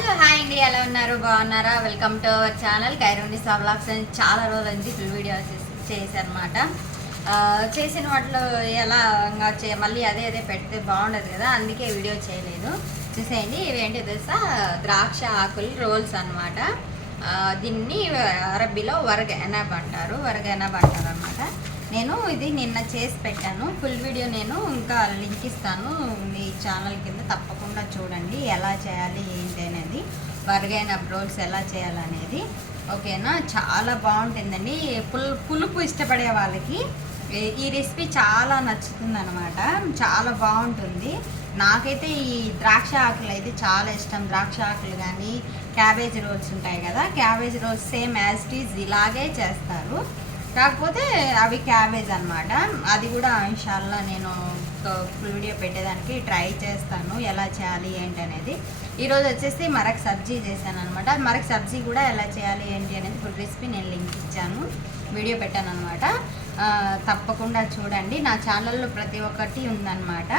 Hello hi అండి, ఎలా ఉన్నారు? బాగున్నారా? Welcome to our channel Khairunnisa vlogs అని. చాలా రోజుల నుంచి ఫుల్ వీడియో చేశారనమాట. చేసిన వాటిలో ఎలా మళ్ళీ అదే పెడితే బాగుండదు కదా, అందుకే వీడియో చేయలేదు. చూసేయండి, ఇవేంటి తెలుసా? ద్రాక్ష ఆకులు రోల్స్ అనమాట. దీన్ని అరబ్బీలో వరగెనబ్ అంటారు అనమాట. నేను ఇది నిన్న చేసి పెట్టాను. ఫుల్ వీడియో నేను ఇంకా లింక్ ఇస్తాను మీ ఛానల్ కింద, తప్పకుండా చూడండి ఎలా చేయాలి ఏంటి అనేది, వరగైన రోల్స్ ఎలా చేయాలనేది. ఓకేనా? చాలా బాగుంటుందండి. పులుపు ఇష్టపడే వాళ్ళకి ఈ రెసిపీ చాలా నచ్చుతుంది అనమాట. చాలా బాగుంటుంది. నాకైతే ఈ ద్రాక్ష ఆకులు అయితే చాలా ఇష్టం. ద్రాక్ష ఆకులు కానీ క్యాబేజ్ రోల్స్ ఉంటాయి కదా, cabbage rolls same as it is ఇలాగే చేస్తారు, కాకపోతే అవి క్యాబేజ్ అనమాట. అది కూడా ఇన్షాల్లా నేను ఫుల్ వీడియో పెట్టేదానికి ట్రై చేస్తాను ఎలా చేయాలి ఏంటి అనేది. ఈరోజు వచ్చేసి మరక్ సబ్జీ చేశాను అనమాట. మరక్ సబ్జీ కూడా ఎలా చేయాలి ఏంటి అనేది ఫుల్ రెసిపీ నేను లింక్ ఇచ్చాను, వీడియో పెట్టాను అనమాట. తప్పకుండా చూడండి. నా ఛానల్లో ప్రతి ఒక్కటి ఉందన్నమాట,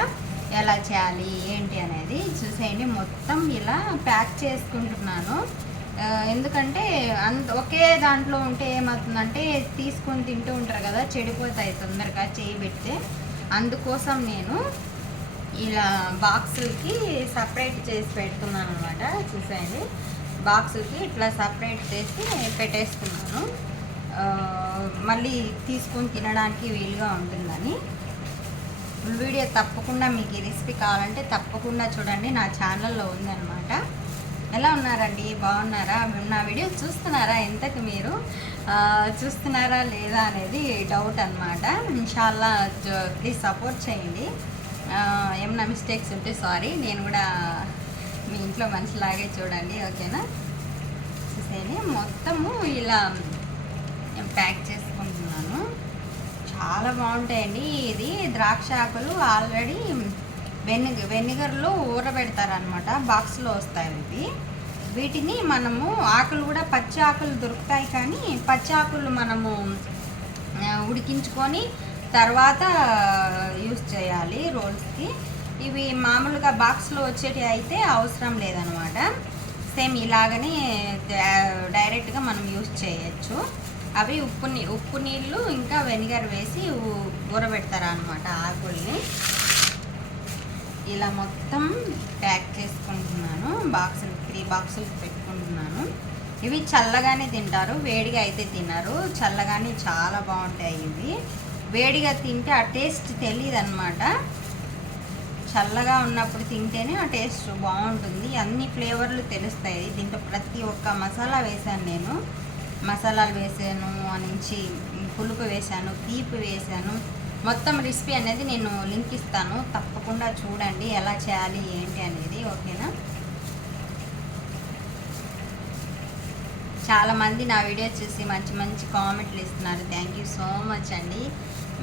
ఎలా చేయాలి ఏంటి అనేది. చూసేయండి, మొత్తం ఇలా ప్యాక్ చేసుకుంటున్నాను. ఎందుకంటే ఒకే దాంట్లో ఉంటే ఏమవుతుందంటే తీసుకొని తింటూ ఉంటారు కదా, చెడిపోతాయి తొందరగా చేయి పెడితే. అందుకోసం నేను ఇలా బాక్సులకి సపరేట్ చేసి పెడుతున్నాను అనమాట. చూసేయండి, బాక్సులకి ఇట్లా సపరేట్ చేసి పెట్టేస్తున్నాను, మళ్ళీ తీసుకొని తినడానికి వీలుగా ఉంటుందని. వీడియో తప్పకుండా మీకు ఈ రెసిపీ కావాలంటే తప్పకుండా చూడండి, నా ఛానల్లో ఉందన్నమాట. ఎలా ఉన్నారండి? బాగున్నారా? నా వీడియో చూస్తున్నారా? ఎంతకు మీరు చూస్తున్నారా లేదా అనేది డౌట్ అనమాట. ఇన్షాల్లా ప్లీజ్ సపోర్ట్ చేయండి. ఏమన్నా మిస్టేక్స్ ఉంటే సారీ, నేను కూడా మీ ఇంట్లో మనిషిలాగే చూడండి. ఓకేనా? చూసేది మొత్తము ఇలా ప్యాక్ చేసుకుంటున్నాను. చాలా బాగుంటాయండి. ఇది ద్రాక్ష ఆకులు ఆల్రెడీ వెనిగర్లో ఊరబెడతారనమాట, బాక్స్లో వస్తాయి ఇవి. వీటిని మనము ఆకులు కూడా పచ్చి ఆకులు దొరుకుతాయి, కానీ పచ్చి ఆకులు మనము ఉడికించుకొని తర్వాత యూస్ చేయాలి రోల్స్కి. ఇవి మామూలుగా బాక్స్లో వచ్చేటి అయితే అవసరం లేదనమాట. సేమ్ ఇలాగనే డైరెక్ట్గా మనం యూస్ చేయొచ్చు. అవి ఉప్పు నీళ్ళు ఇంకా వెనిగర్ వేసి ఊరబెడతారనమాట ఆకుల్ని. ఇలా మొత్తం ప్యాక్ చేసుకుంటున్నాను. 3 బాక్సులు పెట్టుకుంటున్నాను. ఇవి చల్లగానే తింటారు, వేడిగా అయితే తినరు. చల్లగానే చాలా బాగుంటాయి ఇవి. వేడిగా తింటే ఆ టేస్ట్ తెలియదు అనమాట. చల్లగా ఉన్నప్పుడు తింటేనే ఆ టేస్ట్ బాగుంటుంది. అన్ని ఫ్లేవర్లు తెలుస్తాయి. దీంట్లో ప్రతి ఒక్క మసాలా వేసాను నేను. మసాలాలు వేసాను, నుంచి పులుపు వేసాను, తీపి వేసాను. మొత్తం రెసిపీ అనేది నేను లింక్ ఇస్తాను, తప్పకుండా చూడండి ఎలా చేయాలి ఏంటి అనేది. ఓకేనా? చాలామంది నా వీడియో చూసి మంచి మంచి కామెంట్లు ఇస్తున్నారు. థ్యాంక్ యూ సో మచ్ అండి,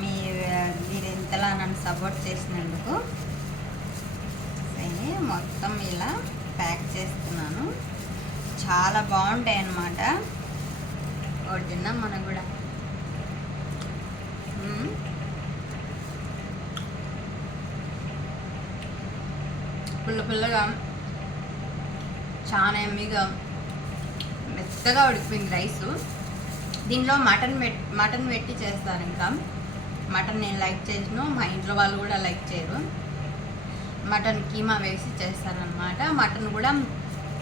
మీరు ఇంతలా నన్ను సపోర్ట్ చేసినందుకు. సరే, మొత్తం ఇలా ప్యాక్ చేస్తున్నాను. చాలా బాగుంటాయి అన్నమాట. ఒకటి తిన్నాం మనం కూడా. పుల్లగా చాలా ఎమ్మిగా మెత్తగా ఉడికిపోయింది రైస్. దీనిలో మటన్ పెట్టి చేస్తారు. ఇంకా మటన్ నేను లైక్ చేసిన, మా ఇంట్లో వాళ్ళు కూడా లైక్ చేయరు. మటన్ కీమా వేసి చేస్తారనమాట. మటన్ కూడా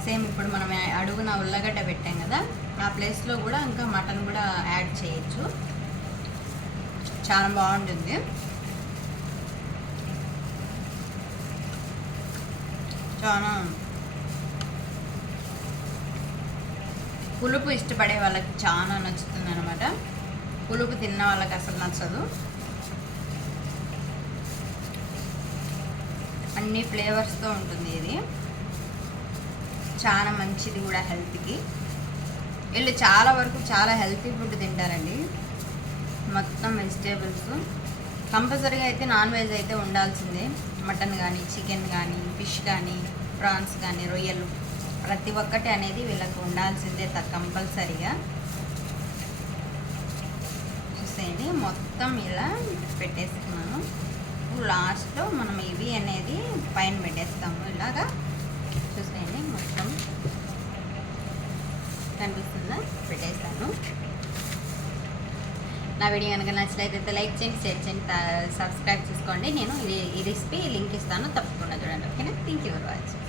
సేమ్ ఇప్పుడు మనం అడుగున ఉల్లగడ్డ పెట్టాం కదా, ఆ ప్లేస్లో కూడా ఇంకా మటన్ కూడా యాడ్ చేయొచ్చు. చాలా బాగుంటుంది. చాలా పులుపు ఇష్టపడే వాళ్ళకి చాలా నచ్చుతుంది అనమాట. పులుపు తిన్న వాళ్ళకి అసలు నచ్చదు. అన్ని ఫ్లేవర్స్తో ఉంటుంది ఇది. చాలా మంచిది కూడా హెల్త్కి. వీళ్ళు చాలా వరకు చాలా హెల్తీ ఫుడ్ తింటారండి. మొత్తం వెజిటేబుల్స్ కంపల్సరీగా అయితే నాన్ వెజ్ అయితే ఉండాల్సిందే. మటన్ కానీ, చికెన్ కానీ, ఫిష్ కానీ, ప్రాన్స్ కానీ, రొయ్యలు, ప్రతి ఒక్కటి అనేది వీళ్ళకు ఉండాల్సిందే కంపల్సరీగా. చూసేయండి, మొత్తం ఇలా పెట్టేసుకున్నాను. లాస్ట్లో మనం ఇవి అనేది పైన పెట్టేస్తాము ఇలాగా. చూసేయండి, మొత్తం కనిపిస్తుందా, పెట్టేస్తాను. నా వీడియో కనుక నచ్చినట్లయితే లైక్ చేయండి, షేర్ చేయండి, సబ్స్క్రైబ్ చేసుకోండి. నేను ఈ రెసిపీ లింక్ ఇస్తాను, తప్పకుండా చూడండి. ఓకేనా? Thank you for watching.